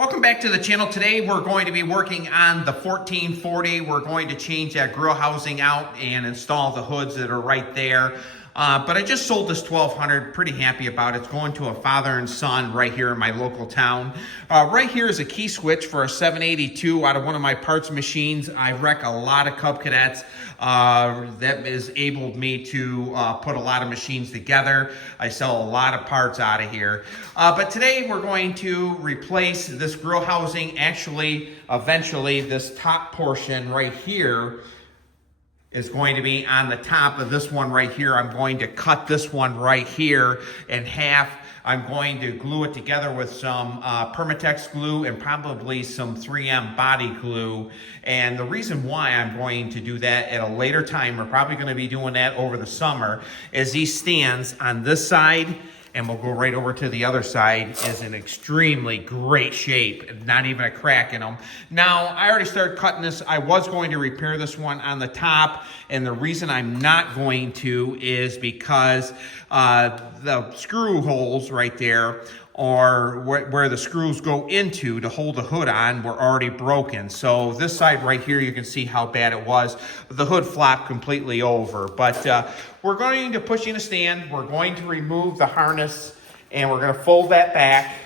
Welcome back to the channel. Today we're going to be working on the 1440. We're going to change that grill housing out and install the hoods that are right there. But I just sold this 1200, pretty happy about it. It's going to a father and son right here in my local town. Right here is a key switch for a 782 out of one of my parts machines. I wreck a lot of Cub Cadets. That has enabled me to put a lot of machines together. I sell a lot of parts out of here. But today we're going to replace this grill housing. Actually, eventually, this top portion right here is going to be on the top of this one right here. I'm going to cut this one right here in half. I'm going to glue it together with some Permatex glue and probably some 3M body glue. And the reason why I'm going to do that at a later time, we're probably going to be doing that over the summer, is these stands on this side, and we'll go right over to the other side, is in extremely great shape, not even a crack in them. Now, I already started cutting this. I was going to repair this one on the top, and the reason I'm not going to is because the screw holes right there, or where the screws go into to hold the hood on, were already broken. So this side right here, you can see how bad it was. The hood flopped completely over. But we're going to push in a stand. We're going to remove the harness, and we're going to fold that back.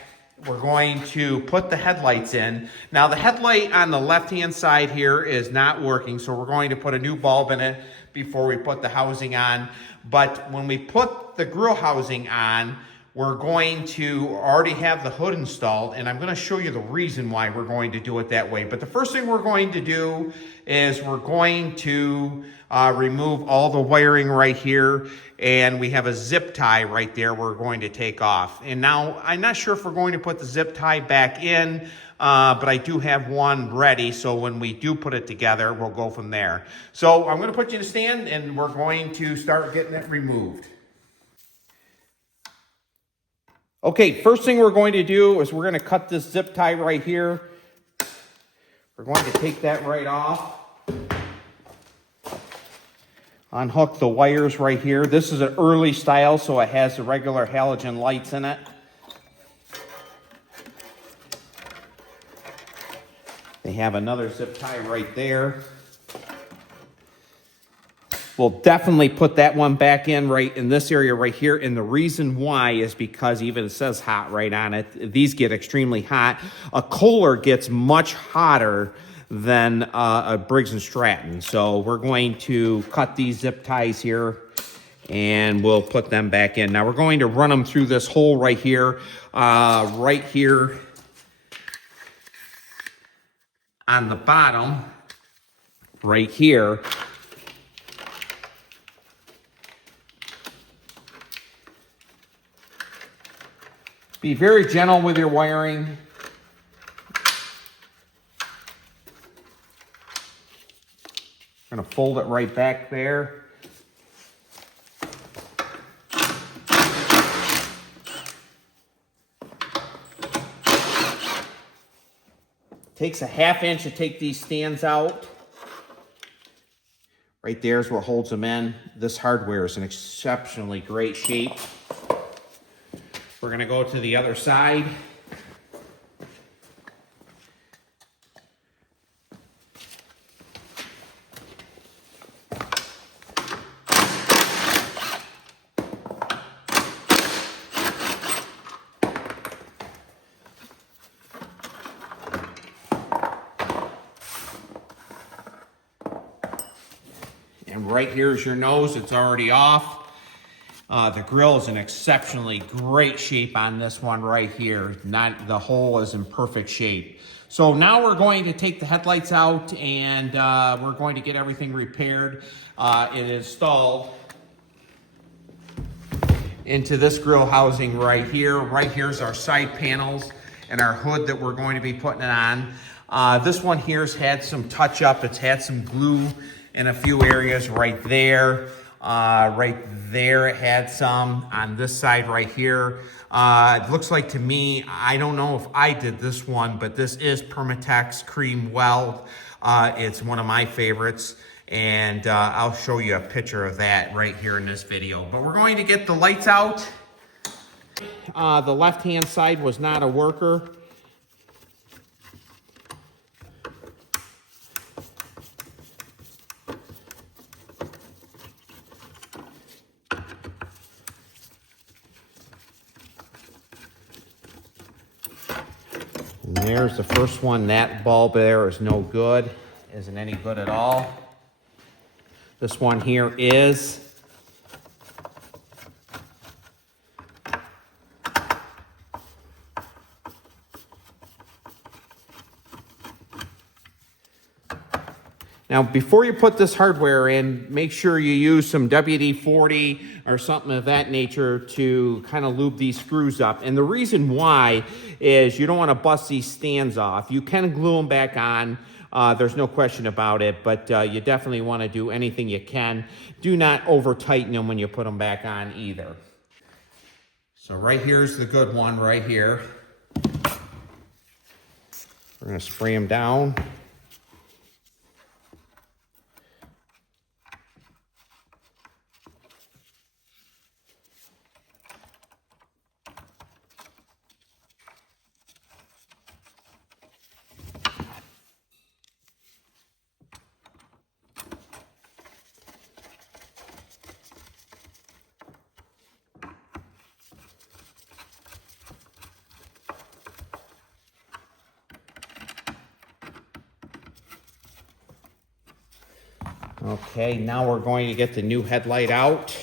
We're going to put the headlights in. Now, the headlight on the left-hand side here is not working, so we're going to put a new bulb in it before we put the housing on. But when we put the grill housing on, we're going to already have the hood installed, and I'm going to show you the reason why we're going to do it that way. But the first thing we're going to do is we're going to remove all the wiring right here, and we have a zip tie right there we're going to take off. And now, I'm not sure if we're going to put the zip tie back in, but I do have one ready, so when we do put it together, we'll go from there. So I'm going to put you in a stand, and we're going to start getting it removed. Okay, first thing we're going to do is we're going to cut this zip tie right here. We're going to take that right off. Unhook the wires right here. This is an early style, so it has the regular halogen lights in it. They have another zip tie right there. We'll definitely put that one back in right in this area right here. And the reason why is because even it says hot right on it. These get extremely hot. A Kohler gets much hotter than a Briggs & Stratton. So we're going to cut these zip ties here, and we'll put them back in. Now we're going to run them through this hole right here on the bottom, right here. Be very gentle with your wiring. I'm going to fold it right back there. Takes a ½ inch to take these stands out. Right there is what holds them in. This hardware is in exceptionally great shape. We're going to go to the other side. And right here is your nose. It's already off. The grill is in exceptionally great shape on this one right here. The hole is in perfect shape. So now we're going to take the headlights out, and we're going to get everything repaired and installed into this grill housing right here. Right here's our side panels and our hood that we're going to be putting it on. This one here's had some touch up. It's had some glue in a few areas right there. Right there it had some. On this side right here, it looks like to me, I don't know if I did this one, but this is Permatex Cream Weld. It's one of my favorites, and I'll show you a picture of that right here in this video. But we're going to get the lights out. The left-hand side was not a worker. And there's the first one. That bulb there is no good. Isn't any good at all. This one here is. Now, before you put this hardware in, make sure you use some WD-40 or something of that nature to kind of lube these screws up. And the reason why is you don't want to bust these stands off. You can glue them back on. There's no question about it, but you definitely want to do anything you can. Do not over-tighten them when you put them back on either. So right here's the good one right here. We're going to spray them down. Okay, now we're going to get the new headlight out.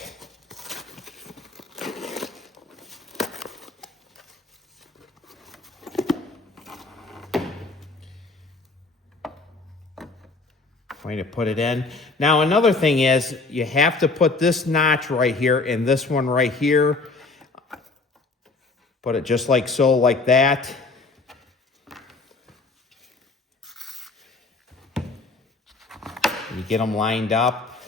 Going to put it in. Now another thing is you have to put this notch right here and this one right here. Put it just like so, like that. You get them lined up.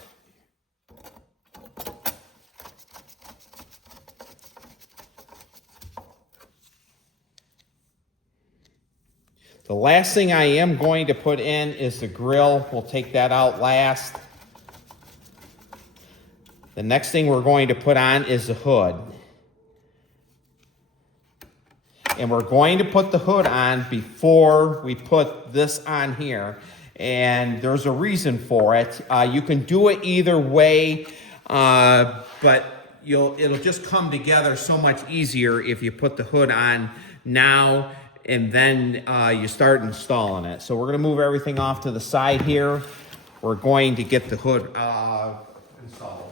The last thing I am going to put in is the grill. We'll take that out last. The next thing we're going to put on is the hood. And we're going to put the hood on before we put this on here. And there's a reason for it. You can do it either way, but it'll just come together so much easier if you put the hood on now and then you start installing it. So we're going to move everything off to the side here. We're going to get the hood installed.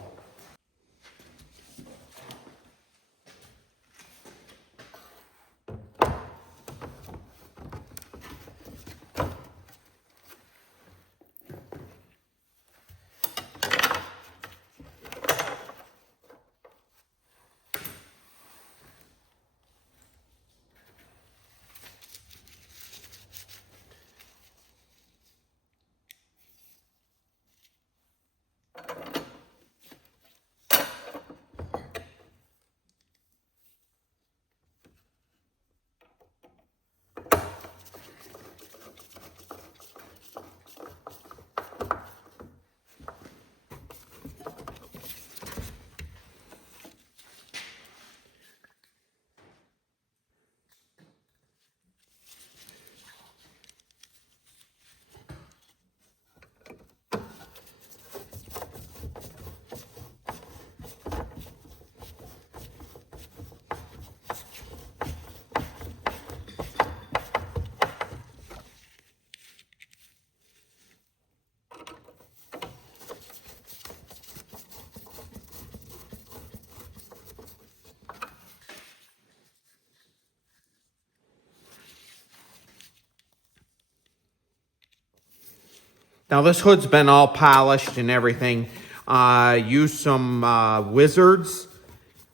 Now this hood's been all polished and everything. Used some Wizards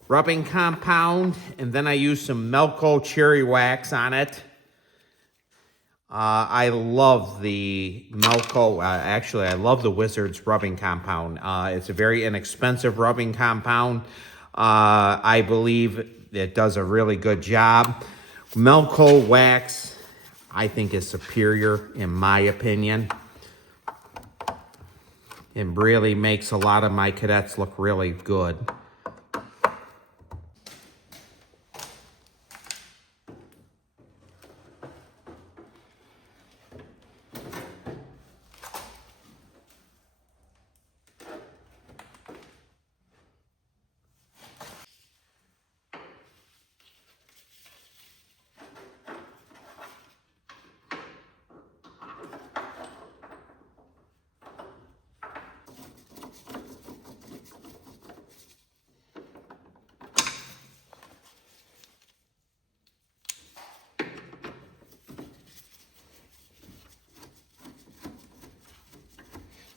rubbing compound, and then I used some Melco cherry wax on it. I love the Melco, actually I love the Wizards rubbing compound. It's a very inexpensive rubbing compound. I believe it does a really good job. Melco wax, I think, is superior in my opinion. It really makes a lot of my cadets look really good.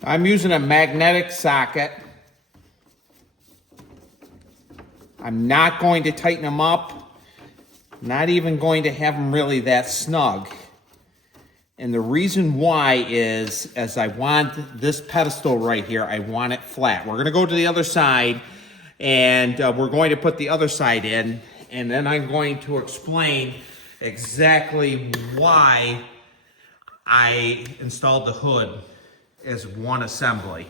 I'm using a magnetic socket. I'm not going to tighten them up. Not even going to have them really that snug. And the reason why is, as I want this pedestal right here, I want it flat. We're gonna go to the other side, and we're going to put the other side in, and then I'm going to explain exactly why I installed the hood as one assembly.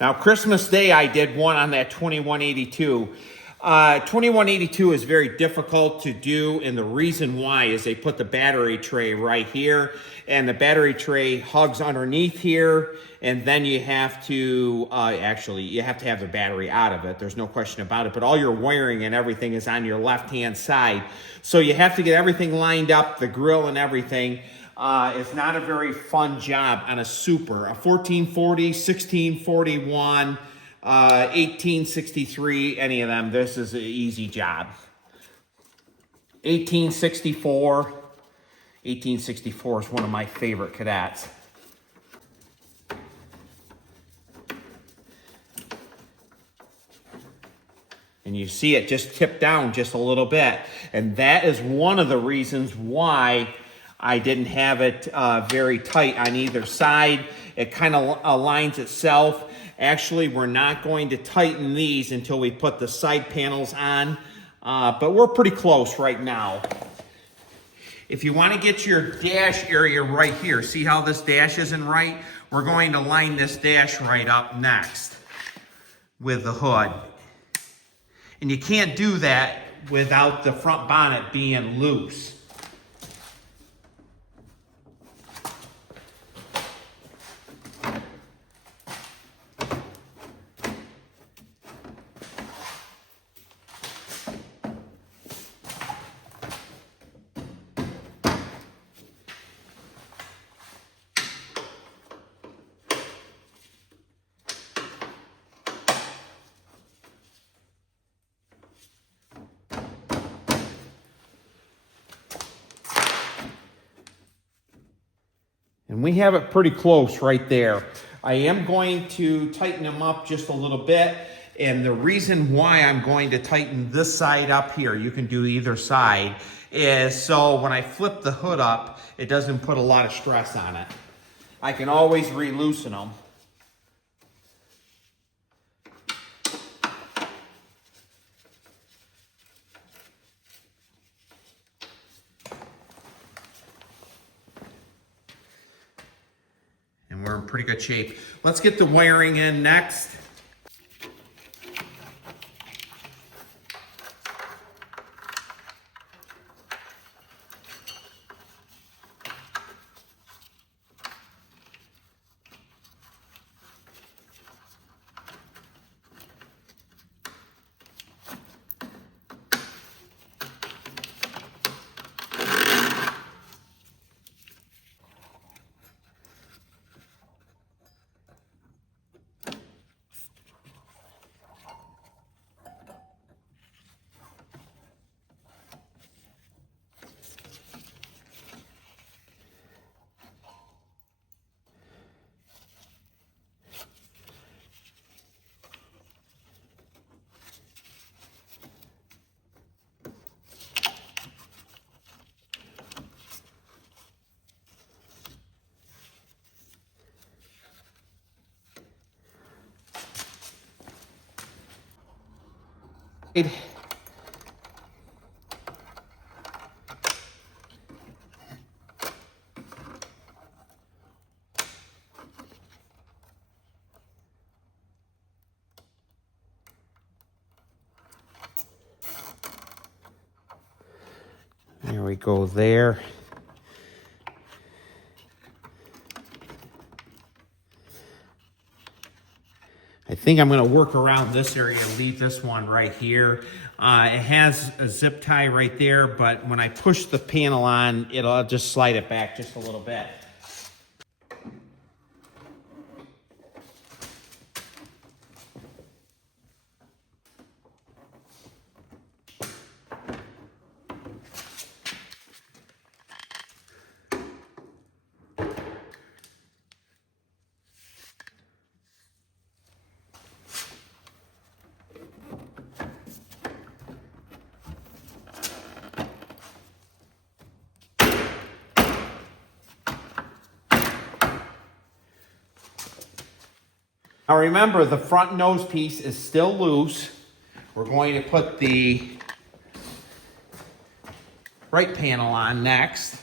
Now, Christmas Day, I did one on that 2182. 2182 is very difficult to do, and the reason why is they put the battery tray right here, and the battery tray hugs underneath here, and then you have to, actually, you have to have the battery out of it. There's no question about it, but all your wiring and everything is on your left-hand side. So you have to get everything lined up, the grill and everything. It's not a very fun job on a Super. A 1440, 1641, 1863, any of them, this is an easy job. 1864 is one of my favorite cadets. And you see it just tip down just a little bit. And that is one of the reasons why I didn't have it very tight on either side. It kind of aligns itself. Actually, we're not going to tighten these until we put the side panels on, but we're pretty close right now. If you want to get your dash area right here, see how this dash isn't right? We're going to line this dash right up next with the hood. And you can't do that without the front bonnet being loose. And we have it pretty close right there. I am going to tighten them up just a little bit. And the reason why I'm going to tighten this side up here, you can do either side, is so when I flip the hood up, it doesn't put a lot of stress on it. I can always re-loosen them. And we're in pretty good shape. Let's get the wiring in next. There we go there. I think I'm going to work around this area and leave this one right here. It has a zip tie right there, but when I push the panel on, I'll just slide it back just a little bit. Now remember, the front nose piece is still loose. We're going to put the right panel on next.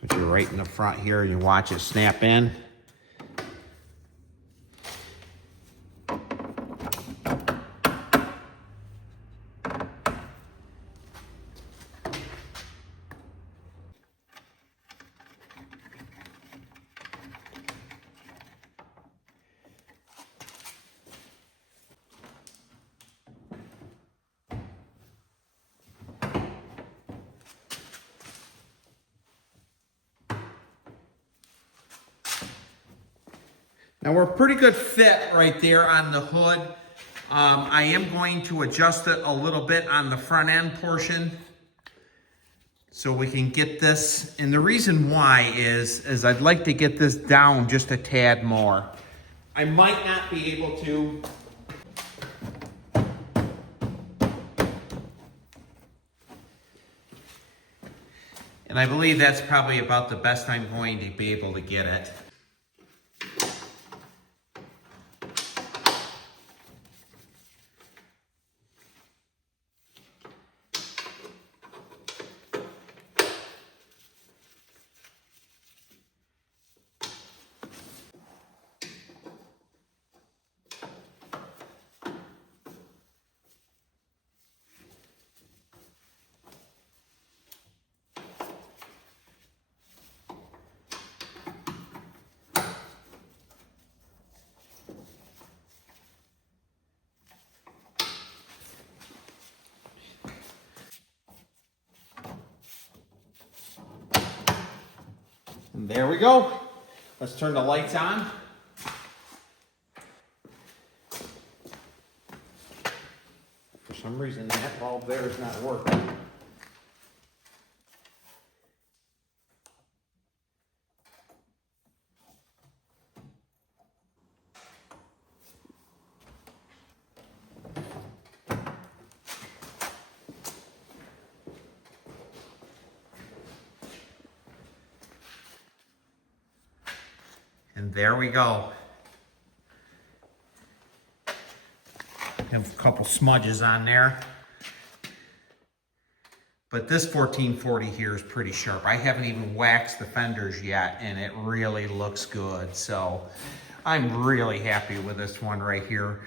Put you right in the front here and you watch it snap in. Now we're a pretty good fit right there on the hood. I am going to adjust it a little bit on the front end portion so we can get this. And the reason why is I'd like to get this down just a tad more. I might not be able to. And I believe that's probably about the best I'm going to be able to get it. And there we go. Let's turn the lights on. For some reason that bulb there is not working. And there we go. Have a couple smudges on there. But this 1440 here is pretty sharp. I haven't even waxed the fenders yet, and it really looks good. So I'm really happy with this one right here.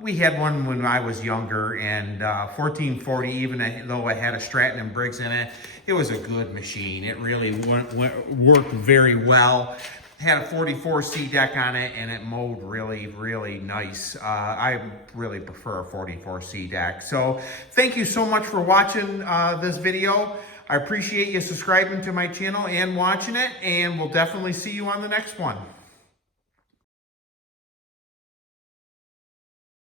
We had one when I was younger, and 1440, even though it had a Stratton and Briggs in it, it was a good machine. It really worked very well. Had a 44C deck on it, and it mowed really, really nice. I really prefer a 44C deck. So thank you so much for watching this video. I appreciate you subscribing to my channel and watching it, and we'll definitely see you on the next one.